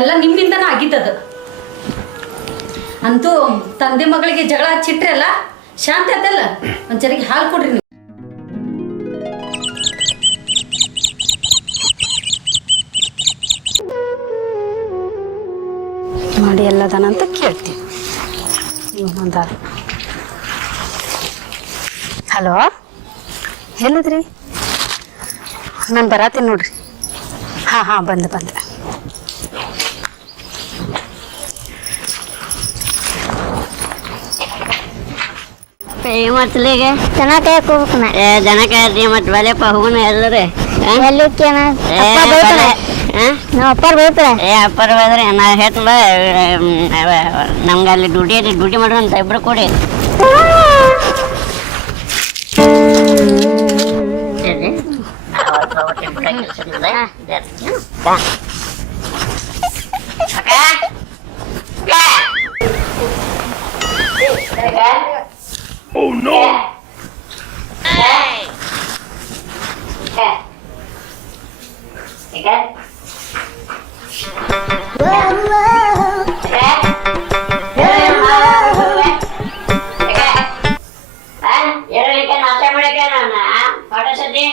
ಎಲ್ಲ ನಿಮ್ಮಿಂದನ ಆಗಿದ್ದದ. ಅಂತೂ ತಂದೆ ಮಗಳಿಗೆ ಜಗಳ ಹಚ್ಚಿಟ್ರಲ್ಲ, ಶಾಂತಿ ಆತಲ್ಲ. ಒಂಚರಿಗೆ ಹಾಲು ಕೊಡ್ರಿ ನೀವು. ಮಾಡಿ ಎಲ್ಲದನಂತ ಕೇಳ್ತೀವಿ. ಇನ್ನೊಂದ ಹಲೋ, ಎಲ್ಲದ್ರಿ? ನಾನು ಬರತ್ತೀನಿ ನೋಡ್ರಿ. ಹಾಂ ಬಂದೆ. ಮತ್ಲಿಗೆ ದನ ಕಾಯಕ್ ಹೋಗ್ಬೇಕನ. ದನ ಕಾಯ್ರಿ ಮತ್ ಬಲೆಪ್ಪ ಹೋಗೋಣ ಎಲ್ಲರೇ. ನಮ್ಮ ಅಪ್ಪಾರ ಬೈತಾರೆ. ಅಪ್ಪಾರ ಬೈದ್ರೆ ನಾ ಹೇಳ್ತಲ್ಲ, ನಮ್ಗೆ ಅಲ್ಲಿ ಡ್ಯೂಟಿ ಮಾಡೋಣ ಇಬ್ರು ಕೂಡಿ. Oh no! ನಾಷ್ಟ ಮಾಡಕ್ಕೆ ಪಾಠ ಸದ್ದಿ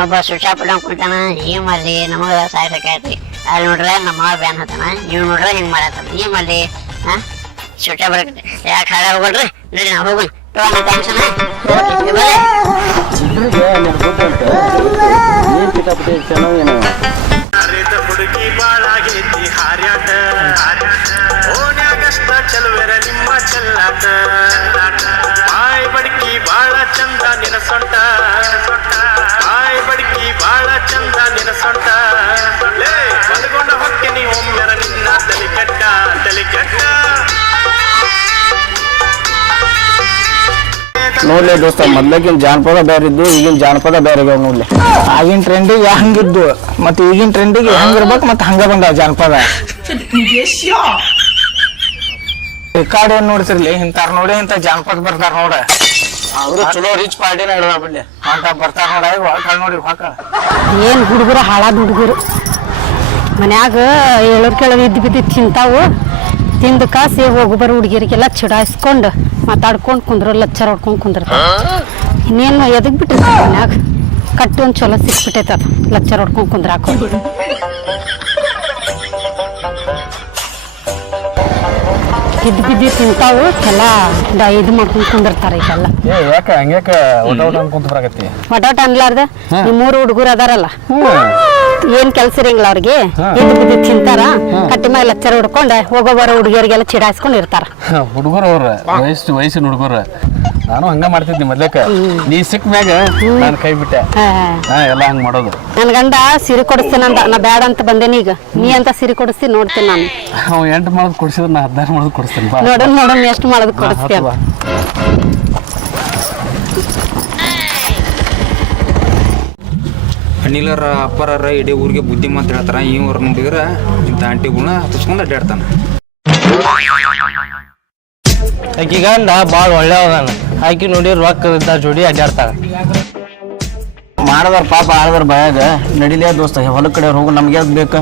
ಒಬ್ಬ ಸುಶಾಪಡ ಕುಂತಾನ. ಏನ್ ಮಾಡ್ಲಿ, ನಮಗ ಸಾಯ್ಸಕೈತಿ. ಅಲ್ಲಿ ನೋಡ್ರೆ ನಮ್ಮ ಬ್ಯಾನ್ ಹತ್ತಾನ, ನೀವು ನೋಡ್ರೆ ಹಿಂಗ್ ಮಾಡತ್ತಾನ. ಏನ್ ಮಾಡ್ಲಿ? ಸುಟ್ಟ ಬರಕತ್ತೆ. ಯಾಕೆ ಹಾಳ ಹೋಗಲ್ರಿ? ನೋಡಿ ನಾವು ಹೋಗೋಣ. ಹುಡುಗಿ ಬಾಳಾಗೈತಿ ಹಾರ್ಯಾಟ, ಓಣ್ಯಾಗಷ್ಟ ಚಲುವೆರ ನಿಮ್ಮ ಚೆಲ್ಲಾಟ. ಬಾಯ್ ಬಡ್ಕಿ ಬಾಳ ಚಂದ ನಿನ ಸೊಂಟ, ಬಾಯ್ ಬಡ್ಕಿ ಬಾಳ ಚಂದ ನಿನ ಸೊಂಟ. ಲೇ ಬಲ್ಗೊಂಡ ಹೊಕ್ಕಿನಿ ಒಮ್ಮೆರ ನಿನ್ನ ತಲಿಕಟ್ಟ. ನೋಡ್ಲಿ ದೋಸ್ತ, ಮೊದ್ಲಕ್ಕಿನ ಜಾನಪದ ಬೇರೆ ಇದ್ದು, ಈಗಿನ ಜಾನಪದ ಬೇರೆ ಇದಾವ ನೋಡ್ಲಿ. ಆಗಿನ ಟ್ರೆಂಡಿಗೆ ಹಂಗಿದ್ದು ಮತ್ತೆ ಈಗಿನ ಟ್ರೆಂಡಿಗೆ ಹಂಗಿರ್ಬೇಕು, ಮತ್ತೆ ಹಂಗ ಬಂದಾವ ಜಾನಪದ. ರೆಕಾರ್ಡ್ ಏನ್ ನೋಡ್ತಿರ್ಲಿ, ಇಂತಾರ ನೋಡಿ ಇಂತ ಜಾನಪದ ಬರ್ತಾರ ನೋಡ. ಅವರು ಚಲೋ ರಿಚ್ ಪಾರ್ಟಿನ ಹಿಡ್ದಾರ ಬಿಡ್ಲಿ ಅಂತ ಬರ್ತಾರ ನೋಡ. ನೋಡಿ ಏನ್ ಹುಡುಗರು ಹಾಳಾದ ಹುಡುಗರು ಮನ್ಯಾಗ ಹೇಳೋರ್ ಕೆಳಗೆ ಇದ್ದು ಬಿದ್ದು ತಿಂತಾವು. ತಿಂದ ಕಾಸಿ ಹೋಗುಬರು ಹುಡುಗಿರಿಗೆಲ್ಲ ಚಿಡಾಯಿಸ್ಕೊಂಡು ಮಾತಾಡ್ಕೊಂಡು ಕುಂದ್ರು, ಲಚ್ಚರ್ ಹೊಡ್ಕೊಂಡು ಕುಂದಿರ್ತಾವ. ಇನ್ನೇನು ಎದಕ್ ಬಿಟ್ಟಿರ್ತಾವ ಮನ್ಯಾಗ. ಕಟ್ಟಿ ಒಂದು ಚಲೋ ಸಿಕ್ಬಿಟ್ಟೈತೆ ಅದು, ಲಚ್ಚರ್ ಹೊಡ್ಕೊಂಡು ಕುಂದ್ರಾಕ. ಬಿದ್ದು ತಿಂತಾವು ಎಲ್ಲ ಇದು ಮಾಡ್ಕೊಂಡು ಕುಂದಿರ್ತಾರೆ ಈಗೆಲ್ಲ. ಯಾಕೆ ಹಂಗ್ಯಾಕ ಒಟ ಅನ್ಕೊಂತ ಬರಾಕತ್ತಿ? ಒಟ ಅನ್ಲಾರ್ದ 3 ಹುಡುಗರು ಅದಾರಲ್ಲ, ಏನ್ ಕೆಲ್ಸ ಇರಂಗಿಲ್ಲ ಅವ್ರಿಗೆ ಹಿಂದ್ ಬಿದ್ದು ತಿಂತಾರ ಕಟ್ಟಿ ಮೇಲೆ ಲಚ್ಚರ ಹಿಡ್ಕೊಂಡ ಹೋಗೋಬರೋ ಹುಡುಗಿಯರಿಗೆಲ್ಲ ಚಿಡಾಯಿಸ್ಕೊಂಡ್ ಇರ್ತಾರ. ಹುಡುಗರು ಅವ್ರ ವಯಸ್ಸಿನ ಹುಡುಗರು. ನಾನು ಹಂಗ ಮಾಡ್ತಿದ್ನಿ ಮೊದ್ಲೇಕ. ನೀ ಸಿಕ್ಕ ಮ್ಯಾಗ ನಾನು ಕೈ ಬಿಟ್ಟೆ. ಎಲ್ಲ ಹಂಗ ಮಾಡೋದು. ನನ್ ಗಂಡ ಸೀರೆ ಕೊಡಿಸ್ತೀನಂದ, ನಾ ಬ್ಯಾಡ ಅಂತ ಬಂದೇನಿ. ಈಗ ನೀ ಅಂತ ಸೀರೆ ಕೊಡಿಸ್ತೀನಿ ನೋಡ್ತೀನಿ ನಾನು. ಅವ್ 8 ಮಾಡೋದು ಕೊಡ್ಸಿದ್ರೆ ನಾ 16 ಮಾಡೋದು ಕೊಡಿಸ್ತೀನಿ. ನೋಡೋಣ ಎಷ್ಟು ಮಾಡೋದು ಕೊಡಿಸ್ತೀಯ. ಅನಿಲರ ಅಪ್ಪರ ಇಡೀ ಊರಿಗೆ ಬುದ್ಧಿ ಮಾತು ಹೇಳ್ತಾರ. ಇವ್ರು ನೋಡಿದ್ರ ಇಂಥ ಆಂಟಿಗಳನ್ನ ಹತ್ತಿಸ್ಕೊಂಡು ಅಡ್ಡಾಡ್ತಾನ. ಆಕಿ ಗಂಡ ಭಾಳ ಒಳ್ಳೆ ಅದಾನ. ಆಕಿ ನೋಡಿ ರೊಕ್ಕ ಜೋಡಿ ಅಡ್ಡಾಡ್ತಾಳ. ಮಾಡಿದಾರ ಪಾಪ ಆಡದ್ರ ಭಯಾಗ ನಡಿಲೇ ದೋಸ್ತ ಹೊಲ ಕಡೆ ಹೋಗು. ನಮ್ಗೆ ಯಾವ್ದು ಬೇಕು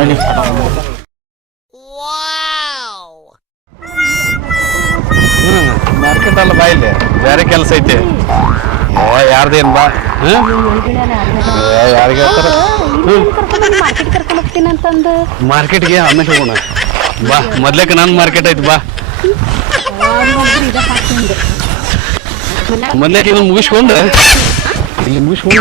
ನಡಿ. ಮಾರ್ಕೆಟ್ ಅಲ್ಲ ಬಾ, ಇಲ್ಲಿ ಬೇರೆ ಕೆಲಸ ಐತಿ. ಯಾರ್ದೇನ್ ಬಾ. ಯಾರಿಗೆ ಹೇಳ್ತಾರ ಮಾರ್ಕೆಟ್ಗೆ ಆಮೇಲೆ ಹೋಗೋಣ ಬಾ. ಮೊದ್ಲೇಕ ನನ್ ಮಾರ್ಕೆಟ್ ಐತಿ ಬಾ. ಮೊದ್ಲೇಕ ಇದನ್ನ ಮುಗಿಸ್ಕೊಂಡು ಇಲ್ಲಿ ಮುಗಿಸ್ಕೊಂಡು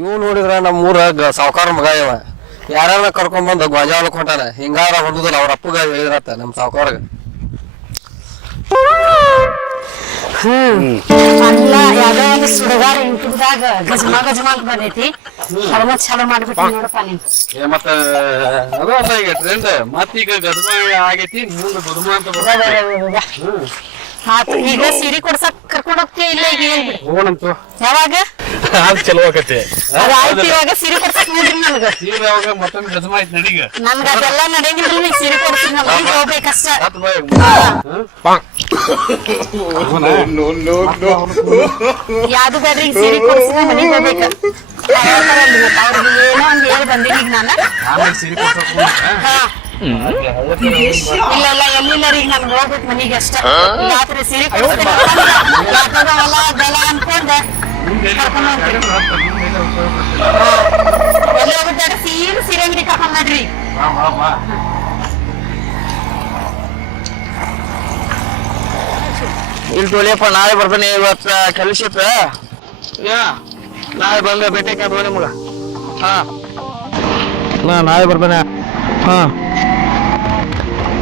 ಇವ್ ನೋಡಿದ್ರ ನಮ್ಮೂರ ಸಾವುಕಾರ ಮಗ ಇವ. ಯಾರ ಕರ್ಕೊಂಡ್ಬಂದು ಗೊಂಜಾ ಹೊಲಕ್ ಹೊಂಟಾನ. ಹಿಂಗಾರ ಹೊಂದುದಿಲ್ಲ ಅವ್ರ ಅಪ್ಪಗ ಹೇಳಿರತ್ತ ನಮ್ ಸಾವುಕಾರ್ಗ. ಅಲ್ಲ ಯಾವ್ದೋ ಒಂದು ಸುಡಗಾರ ಯೂಟ್ಯೂಬ್ದಾಗ ಗಜಮ ಅಂತ ಬಂದೈತಿ. ಅದನ್ನ ಚಾಲು ಮಾಡ್ಬಿಟ್ಟು ನೋಡಪ್ಪ ನೀನ್. ಮತ್ತ ಅದು ಅಲ್ಲ ಈಗ ಟ್ರೆಂಡ್. ಮತ್ತೀಗ ಗದಮ ಆಗೈತಿ, ಮುಂದೆ ಗುದುಮ ಅಂತ ಈಗ ಸೀರೆ ಕೊಡ್ಸಕ್ ಕರ್ಕೊಂಡ್ ಹೋಗ್ತೀಯ ಇಲ್ಲ? ಈಗ ಹೋಗೋಣಂತು. ಯಾವಾಗ ಅದು ಚಲೋ ಆಕತಿ. ಆಯ್ತು, ಇವಾಗ ಸೀರೆ ಕೊಡ್ಸಕ್ ನೋಡ್ರಿ ನನ್ಗ. ಸೀರೆ ಯಾವಾಗ ಮತ್ತೊಮ್ಮೆ ಗದಮ ಆಯ್ತು ನಡಿಗ. ನನ್ಗ ಅದೆಲ್ಲ ನಡೆಯಂಗಿಲ್ಲ. ನೀ ಸೀರೆ ಕೊಡ್ತೀನಿ, ನಮ್ಮ ಮನೆಗೆ ಹೋಗ್ಬೇಕಷ್ಟ. ಯಾವ್ದು ಬೇಡ್ರಿ, ಈಗ ಸೀರೆ ಕೊಡ್ಸಿ ನಮ್ಮ ಮನೆಗೆ ಹೋಗ್ಬೇಕ. ಅವ್ರಿಗೆ ಏನೋ ಒಂದ್ ಹೇಳಿ ಬಂದೀನಿ ಈಗ ನಾನು. ಇಲ್ಲ ಎಲ್ಲಿಲ್ಲ ರೀ, ನನ್ಗೆ ಹೋಗ್ಬೇಕು ಮನೆಗೆ ಅಷ್ಟ. ರಾತ್ರಿ ಸೀರೆ ಕೊಡ್ತೀನಿ ಬೆಳ ಅನ್ಕೊಂಡೆ ಕರ್ಕೊಂಡ್ ಹೋಗ್ತೀನಿ. ಎಲ್ಲಿ ಹೋಗ್ಬಿಟ್ಟಾರ ಸೀರೆ ಅಂಗಡಿ ಕರ್ಕೊಂಡ್ ನೋಡ್ರಿ. ಇಲ್ಲಿ ತೊಳಿಯಪ್ಪ, ನಾಳೆ ಬರ್ತಾನೆ. ಇವತ್ತ ಕೆಲ್ಸಿತ್ತ, ನಾಳೆ ಬಂದ ಭೇಟಿ ನಿಮ್ಗ. ನಾಳೆ ಬರ್ತಾನೆ.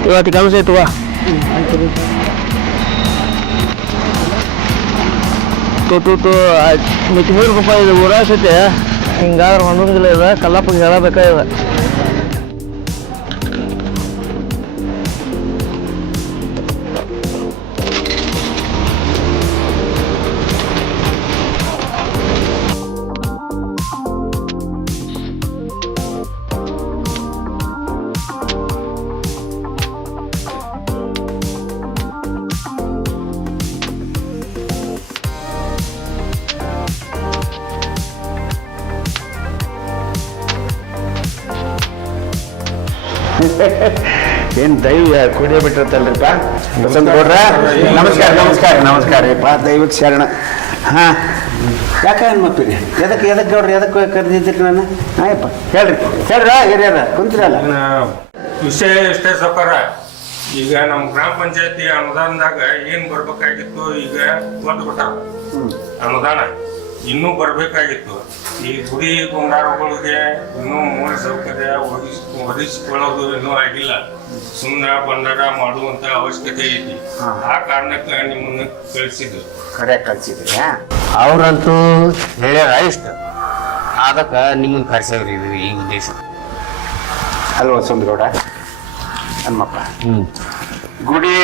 ಇವತ್ತು ಕೆಲಸ ಐತವಾ. ಮಿತಿಮೂರು ರೂಪಾಯಿ ಇದು ಊರಾಗ ಸೈತೆ. ಹಿಂಗಾದ್ರೆ ಹೊಂದೋಂಗಿಲ್ಲ. ಇದೆ ಕಲ್ಲಪ್ಪಗೆ ಹೇಳಬೇಕಾಗಿದೆ. ಏನ್ ದೈವ ಕುಡಿಯ ಬಿಟ್ಟಿರ್ತಲ್ರಿಪ್ಪ ವಸಂತ ಗೌಡ್ರ. ನಮಸ್ಕಾರ ನಮಸ್ಕಾರ ನಮಸ್ಕಾರ ಯಪ್ಪ, ದೈವಕ್ಕೆ ಶರಣ. ಹಾ, ಯಾಕೆ ಅನ್ಮಪ್ಪಿರಿ? ಎದಕ್ಕೆ ಗೌಡ್ರಿ ಎದಕ್ಕೆ ಕರೆದಿದ್ರಿ ನಾನು? ಆಯಪ್ಪ ಹೇಳ್ರಿ ಹಿರಿಯರ ಕುಂತಿರಲ್ಲ. ವಿಷಯ ಎಷ್ಟೇ ಸೌಕರ. ಈಗ ನಮ್ಮ ಗ್ರಾಮ ಪಂಚಾಯತಿ ಅನುದಾನದಾಗ ಏನ್ ಬರ್ಬೇಕಾಗಿತ್ತು ಈಗ ಬಂದ್ಬಿಟ್ಟಾರ ಅನುದಾನ. ಇನ್ನೂ ಬರ್ಬೇಕಾಗಿತ್ತು. ಈ ಗುಡಿ ಗುಂಡಾರಗಳಿಗೆ ಇನ್ನೂ ಮೂಲ ಸೌಕರ್ಯ ಒದಗಿಸಿಕೊಳ್ಳೋದು ಇನ್ನೂ ಆಗಿಲ್ಲ. ಸುಮ್ಮನೆ ಬಂಡಾರ ಮಾಡುವಂತ ಅವಶ್ಯಕತೆ ಐತಿ. ಆ ಕಾರಣಕ್ಕೆ ನಿಮ್ಮನ್ನ ಕಳಿಸಿದ್ರು. ಕಳ್ಸಿದ್ರಿ? ಅವ್ರಂತೂ ಹೇಳ್ಯಾರ ಇಷ್ಟ. ಅದಕ್ಕ ನಿಮ್ಮನ್ನ ಕರ್ಸವ್ರಿ ಇದು ಈ ಉದ್ದೇಶ ಅಲ್ವ ವಸಂತ ಗೌಡ? ಹನುಮಪ್ಪ, ಗುಡಿ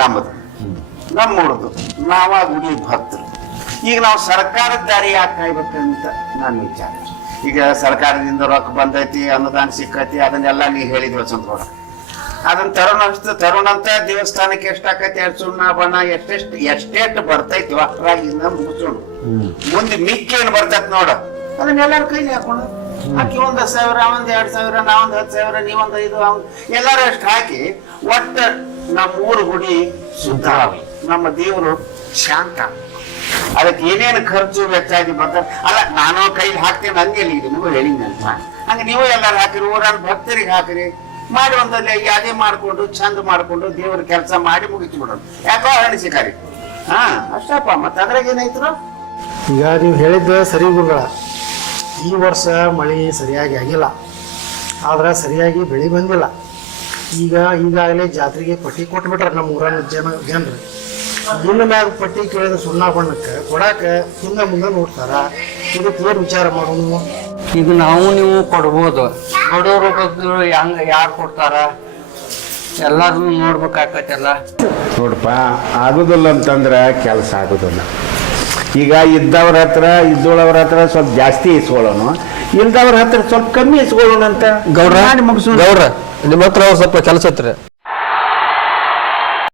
ನಮ್ಮದು, ನಮ್ಮೂರದು, ನಾವ ಗುಡಿ ಭಕ್ತರು. ಈಗ ನಾವು ಸರ್ಕಾರದ ದಾರಿ ಯಾಕೆ ಕಾಯ್ಬೇಕಂತ ನನ್ನ ವಿಚಾರ. ಈಗ ಸರ್ಕಾರದಿಂದ ರೊಕ್ಕ ಬಂದೈತಿ, ಅನುದಾನ ಸಿಕ್ಕೈತಿ, ಅದನ್ನೆಲ್ಲ ನೀವು ಹೇಳಿದ್ವಿ ವಸಂತ ಗೌಡ. ಅದನ್ನ ತರುಣಂತ ದೇವಸ್ಥಾನಕ್ಕೆ ಎಷ್ಟಾಕೈತಿ, ಸುಣ್ಣ ಬಣ್ಣ ಎಷ್ಟೆಷ್ಟು ಬರ್ತೈತಿ ಅಷ್ಟ್ರಾಗಿಂದ ಮುಗಿಸೋಣ. ಮುಂದೆ ಮಿಕ್ಕೇನು ಬರ್ತೈತಿ ನೋಡ, ಅದನ್ನೆಲ್ಲರ ಕೈಲಿ ಹಾಕೊಂಡು ಆಕಿ 1,000, 1,000, ನಾವೊಂದು 10,000, ನೀವೊಂದು 5, ಎಲ್ಲರೂ ಅಷ್ಟು ಹಾಕಿ ಒಟ್ಟು ನಮ್ಮ ಊರು ಗುಡಿ ಶುದ್ಧ, ನಮ್ಮ ದೇವರು ಶಾಂತ. ಅದಕ್ಕೆ ಏನೇನು ಖರ್ಚು ವೆಚ್ಚ ಆಗಿ ಬರ್ತಾರೆ ಅಲ್ಲ ನಾನು ಕೈಲಿ ಹಾಕ್ತೇನೆ ಹಂಗೆ ನಿಮಗೂ ಹೇಳಿದ್ನಂತ ಹಂಗೆ ನೀವು ಎಲ್ಲಾರು ಹಾಕಿರಿ ಊರಲ್ಲಿ ಭಕ್ತರಿಗೆ ಹಾಕಿರಿ ಮಾಡಿ ಒಂದಲ್ಲಿ ಯಾದೇ ಮಾಡ್ಕೊಂಡು ಚಂದ ಮಾಡ್ಕೊಂಡು ದೇವ್ರ ಕೆಲಸ ಮಾಡಿ ಮುಗಿತು ಬಿಡೋಣ ಯಾಕೋ ಹರಣಿಸಿಕಾರಿ ಹಾ ಅಷ್ಟಪ್ಪ ಮತ್ತೆ ಅದ್ರಾಗ ಏನಾಯ್ತು ಈಗ ನೀವು ಹೇಳಿದ್ದು ಸರಿ ಗುರುಗಳ ಈ ವರ್ಷ ಮಳೆ ಸರಿಯಾಗಿ ಆಗಿಲ್ಲ ಆದ್ರೆ ಸರಿಯಾಗಿ ಬೆಳೆ ಬಂದಿಲ್ಲ ಈಗಾಗಲೇ ಜಾತ್ರೆಗೆ ಪಟ್ಟಿ ಕೊಟ್ಬಿಟ್ರೆ ನಮ್ಮ ಊರನ್ನ ಜನರು ಇನ್ನು ಮ್ಯಾಗ ಪಟ್ಟಿ ಕೇಳಿದ ಸುಣ್ಣ ಬಣ್ಣಕ್ಕೆ ಕೊಡಾಕ ಹಿಂದೆ ಮುಂದೆ ನೋಡ್ತಾರ ಇದಕ್ಕೆ ಏನು ವಿಚಾರ ಮಾಡೋನು ಈಗ ನಾವು ನೀವು ಕೊಡ್ಬೋದು ಕೊಡೋರು ಯಾರು ಕೊಡ್ತಾರ ಎಲ್ಲಾರು ನೋಡ್ಬೇಕಾಕತ್ತಲ್ಲ ನೋಡಪ್ಪ ಆಗುದಿಲ್ಲ ಅಂತಂದ್ರೆ ಕೆಲಸ ಆಗುದಿಲ್ಲ ಈಗ ಇದ್ದವ್ರ ಹತ್ರ ಇದ್ದೋಳವ್ರ ಹತ್ರ ಸ್ವಲ್ಪ ಜಾಸ್ತಿ ಇಸ್ಕೊಳ್ಳೋನು ಇಲ್ದವ್ರ ಹತ್ರ ಸ್ವಲ್ಪ ಕಮ್ಮಿ ಇಸ್ಕೊಳ್ಳೋಣ ಅಂತ ಗೌಡ್ರ ನಿಮ್ಮ ಹತ್ರ ಸ್ವಲ್ಪ ಕೆಲಸ ಐತ್ರಿ